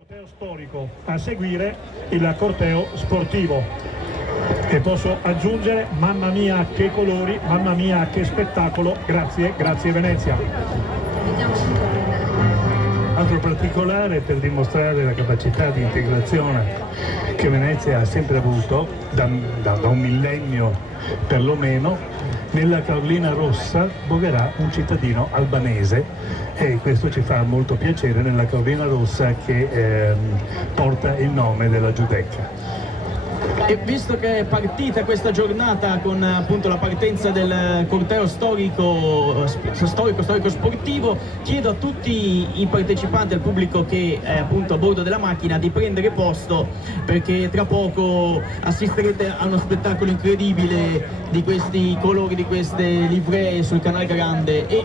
Corteo storico, a seguire il corteo sportivo. E posso aggiungere, mamma mia che colori, mamma mia che spettacolo, grazie, grazie Venezia. Altro particolare per dimostrare la capacità di integrazione che Venezia ha sempre avuto, da un millennio perlomeno, nella Carolina Rossa volerà un cittadino albanese e questo ci fa molto piacere nella Carolina Rossa che porta il nome della Giudecca. E visto che è partita questa giornata con appunto la partenza del corteo storico sportivo, chiedo a tutti i partecipanti, al pubblico che è appunto a bordo della macchina, di prendere posto, perché tra poco assisterete a uno spettacolo incredibile di questi colori, di queste livree sul Canal Grande, e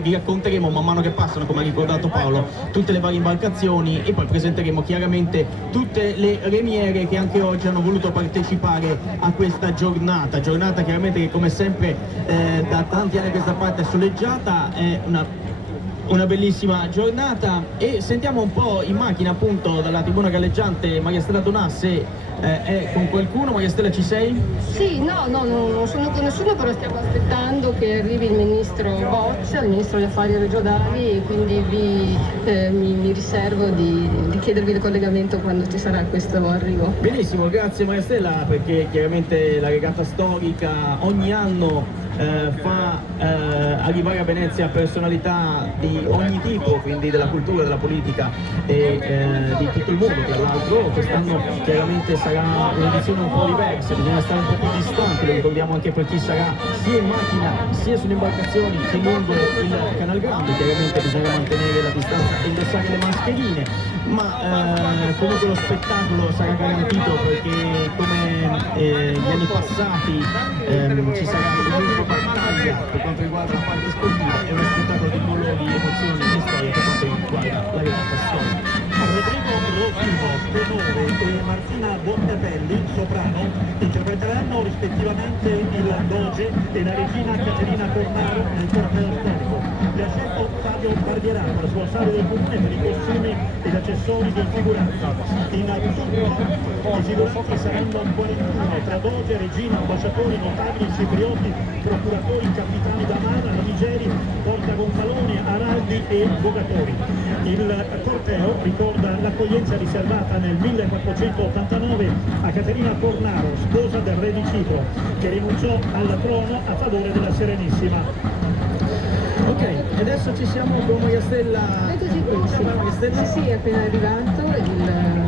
vi racconteremo man mano che passano, come ha ricordato Paolo, tutte le varie imbarcazioni, e poi presenteremo chiaramente tutte le remiere che anche oggi hanno voluto partecipare a questa giornata chiaramente che, come sempre, da tanti anni a questa parte è soleggiata, è una bellissima giornata. E sentiamo un po' in macchina, appunto, dalla tribuna galleggiante, Maria Stella Donà, se è con qualcuno. Maria Stella, ci sei? Sì, no, non sono con nessuno, però stiamo aspettando che arrivi il ministro Boccia, il ministro degli affari regionali, e quindi mi riservo di chiedervi il collegamento quando ci sarà questo arrivo. Benissimo, grazie Maria Stella, perché chiaramente la regata storica ogni anno fa arrivare a Venezia personalità di ogni tipo, quindi della cultura, della politica e di tutto il mondo. Tra l'altro quest'anno chiaramente sarà un'edizione un po' diversa, bisogna stare un po' più distanti, lo ricordiamo anche per chi sarà sia in macchina sia sulle imbarcazioni che lungo il Canal Grande. Chiaramente bisogna mantenere la distanza e indossare le mascherine, ma comunque lo spettacolo sarà garantito, perché come gli anni passati ci sarà comunque battaglia per quanto riguarda la parte sportiva e uno spettacolo di colori, emozioni e storie per quanto riguarda la regata storica. Rodrigo Rosino, tenore, e Martina Bontebelli, soprano, interpreteranno rispettivamente il Doge e la regina Caterina Cornaro nel corteo storico. Le ha scelto Fabio Barbierano, responsabile del comune per i costumi e gli accessori di figuranza. In tutto i figuranti saranno 41, tra Doge, regina, ambasciatori, notabili, ciprioti, procuratori, capitani da mano, navigeri, portagonfaloni, araldi e vogatori. Il corteo ricorda l'accoglienza riservata nel 1489 a Caterina Cornaro, sposa del re di Cipro, che rinunciò al trono a favore della Serenissima. Ok, adesso ci siamo con Maria Stella. Eccoci qui, Maria Stella. sì, è appena arrivato il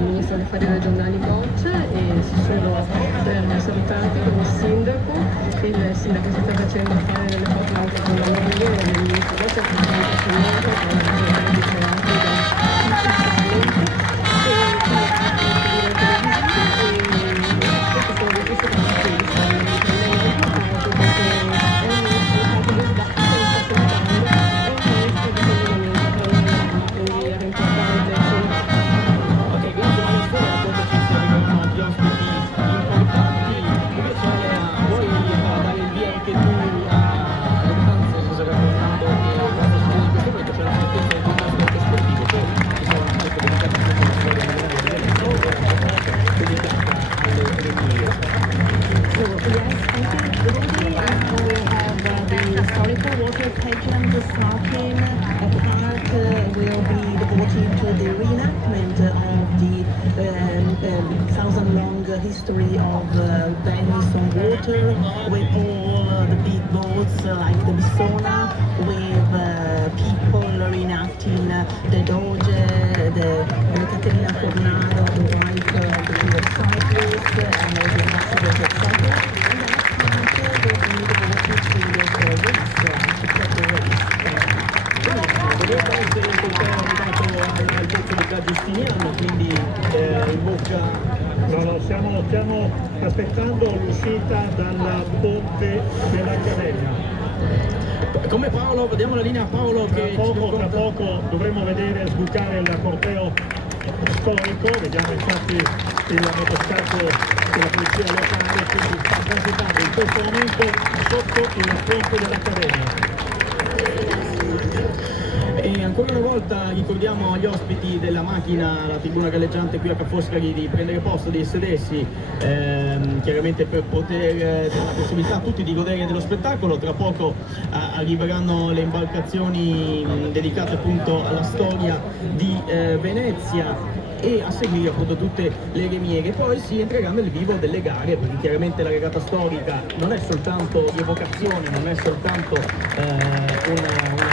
ministro degli affari regionali Boccia, e si sono salutati con il sindaco si sta facendo fare delle foto anche con la moglie del ministro Boccia, che è history of Venice on water, with all the big boats like the Bissona, with people reenacting the Doge, the Caterina Cornaro, the wife of the King of Cyprus, and all the ambassadors of Cyprus. And after they will be devoted to the race, to the race. Dovrebbe essere il corteo arrivato al pozzo di Ca' Giustiniano, quindi in bocca. No, stiamo aspettando l'uscita dal ponte dell'Accademia. Come Paolo, vediamo la linea Paolo che Tra poco dovremo vedere sbucare il corteo storico, vediamo infatti il motoscafo della polizia locale che si sta transitando in questo momento sotto il ponte dell'Accademia. E ancora una volta ricordiamo agli ospiti della macchina, la tribuna galleggiante qui a Ca' Foscari, di prendere posto, di sedersi, chiaramente per poter dare la possibilità a tutti di godere dello spettacolo. Tra poco arriveranno le imbarcazioni dedicate appunto alla storia di Venezia, e a seguire appunto tutte le remiere. Poi si entrerà nel vivo delle gare, perché chiaramente la regata storica non è soltanto rievocazione, non è soltanto una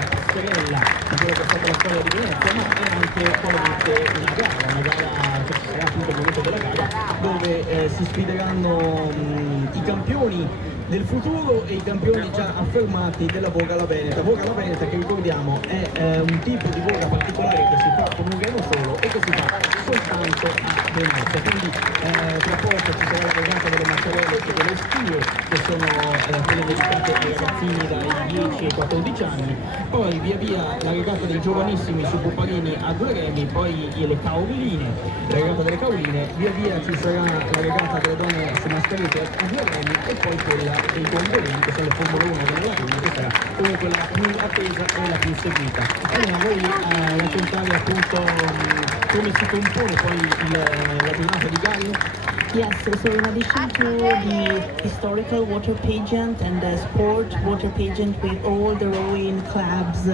passerella di quello che è stata la storia di Venezia, ma è anche chiaramente una gara che ci sarà appunto il momento della gara, dove si sfideranno i campioni del futuro e i campioni già affermati della Voga alla Veneta. Voga alla Veneta, che ricordiamo è un tipo di voga particolare che si fa con un remo solo e che si fa soltanto a Venezia. Quindi tra poco ci sarà la regata delle Macchiarelle e delle Stie, che sono quelle dedicate ai ragazzini dai 10 ai 14 anni. Poi via via la regata dei giovanissimi su Puparini a 2 remi, poi le Caoline, la regata delle Caoline, via via ci sarà la regata delle donne su Mascherette a 2 remi, e poi quella dei gondolini, che sono le Formula 1 della Laguna, che sarà comunque la più attesa e la più seguita. Allora voi raccontare appunto come si compone poi la giornata di gare? Yes, so in addition to the historical water pageant and the sport water pageant with all the rowing clubs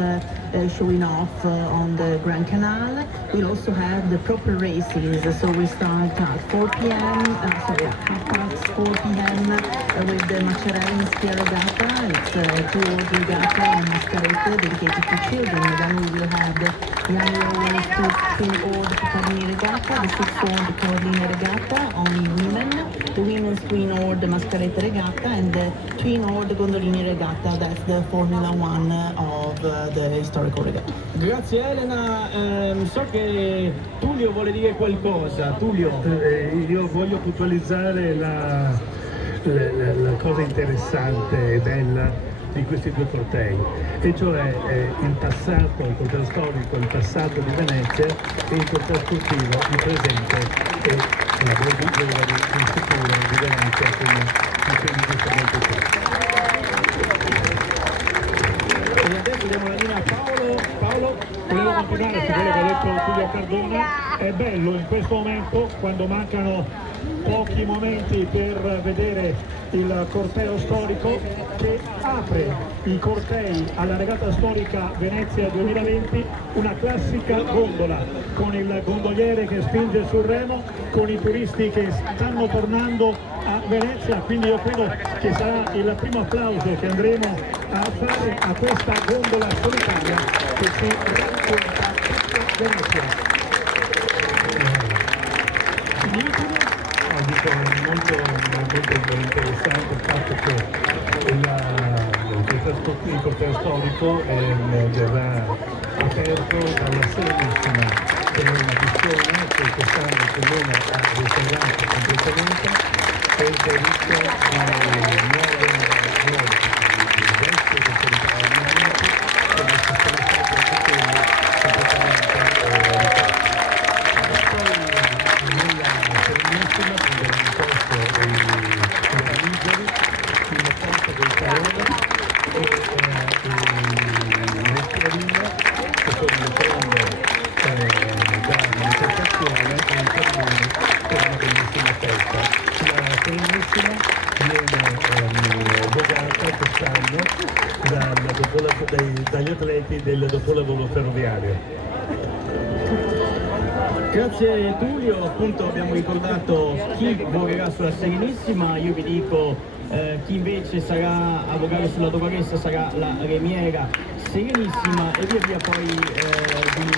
showing off on the Grand Canal, we'll also have the proper races. So we start at 4 p.m., sorry, half past 4 p.m. With the Macchiarelli Stia Regatta. It's a 2-hour regatta and mascherette dedicated to children. Then we will have the young rowers to 2-hour Puparini Regatta, the 6-hour Caroline Regatta on women, the women's 3-hour Mascherette Regatta, and the 3-hour Gondolini Regatta. That's the Formula 1 of the historical regatta. Grazie Elena, so che Tullio vuole dire qualcosa. Tullio. Io voglio puntualizzare la cosa interessante e bella di questi due cortei, e cioè il passato, il corteo storico, il passato di Venezia, e il corteo sportivo, il presente e la giovane, il futuro di Venezia, come dicevi giustamente tu. E adesso diamo la linea a Paolo. Paolo, volevo continuare su quello che ha detto Tullio Cardona. È bello in questo momento, quando mancano pochi momenti per vedere il corteo storico, che apre i cortei alla regata storica Venezia 2020, una classica gondola con il gondoliere che spinge sul remo, con i turisti che stanno tornando a Venezia. Quindi io credo che sarà il primo applauso che andremo a fare a questa gondola solitaria che ci racconta tutta Venezia. Dico, molto interessante il fatto che il corteo storico verrà aperto dalla Serenissima, che è una missione che quest'anno il Comune ha riservato completamente per il diritto di nuove vesti che sono permanenti, come se sono state anche quelle completamente rifatte. Serenissima, prenderà in posto i Vigili, il porto del Carone e le Fiorine, che sono le colonne da manifestazione e i carboni per una bellissima festa. La Serenissima viene vogata quest'anno dagli atleti del dopolavoro ferroviario. Grazie Tullio, appunto abbiamo ricordato chi vogherà sulla Serenissima. Io vi dico chi invece sarà a vogare sulla Dovagessa sarà la remiera Serenissima, e via via poi vi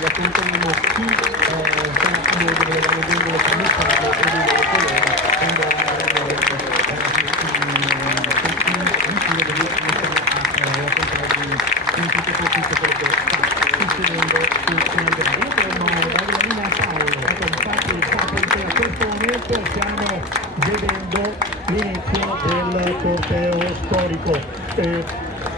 racconteremo chi sarà a bordo delle varie gondole commerciali e delle colore quando in tutto quello che sta succedendo sul grado. Io vorremmo dare la linea a Paolo. Infatti a questo momento stiamo vedendo l'inizio del corteo storico.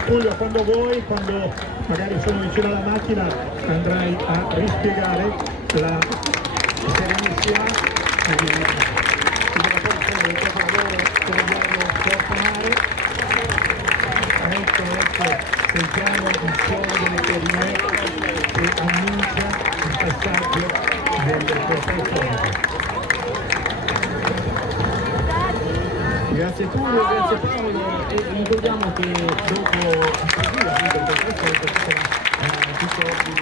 Tullio, quando vuoi, quando magari sono vicino alla macchina, andrai a rispiegare la Serenissima, il rapporto del capolavoro che vogliamo portare. Ecco. sentiamo il suono delle cornee che annuncia il passaggio del corteo storico. Grazie Tullio, grazie Paolo, e ricordiamo che dopo a seguire appunto il corteo ci sarà tutto il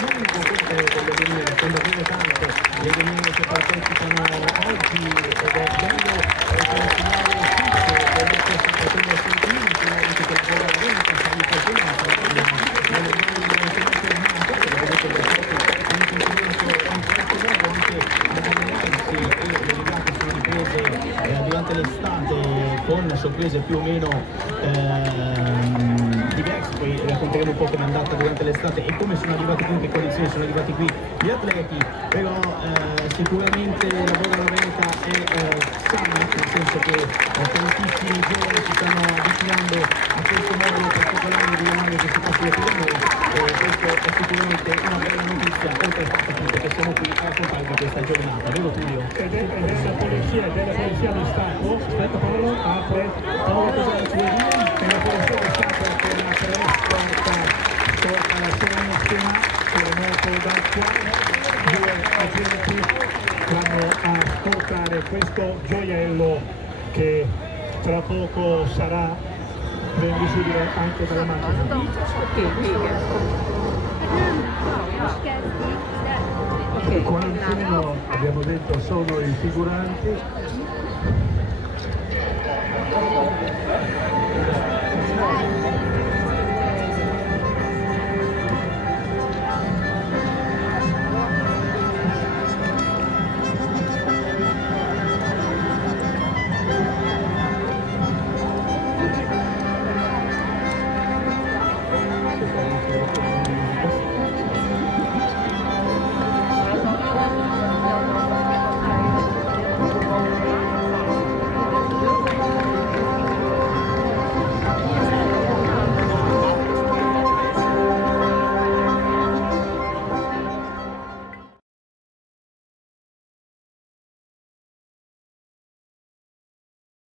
lungo corteo delle Venere, sono davvero tante le Venere che partecipano oggi ed è bello consegnare tutto per il nostro fratello Santini, che anche per il lavoro che stanno facendo, nelle mani delle vedete le foto hanno continuato in questo modo anche ad allenarsi e le legate sono riprese durante l'estate con sorprese più o meno diverse, poi racconteremo un po' come è andata durante l'estate e come sono arrivati qui, in che condizioni sono arrivati qui gli atleti, però sicuramente la Borgo Veneta è sana, nel senso che tantissimi giovani si stanno avvicinando a questo modo particolare di Leonardo che si fa sulle Pirenee e questo è sicuramente una bella notizia, oltre al fatto appunto che siamo qui a raccontarvi questa giornata, vero Tullio? Ed è la polizia di Stato, aspetta Paolo, apre, Paolo cosa la sua via, è la polizia di Stato che porta la serenissima, terremoto d'acqua, due agenti vanno a portare questo gioiello che tra poco sarà ben visibile anche dalla macchina. Qualcuno, abbiamo detto, sono i figuranti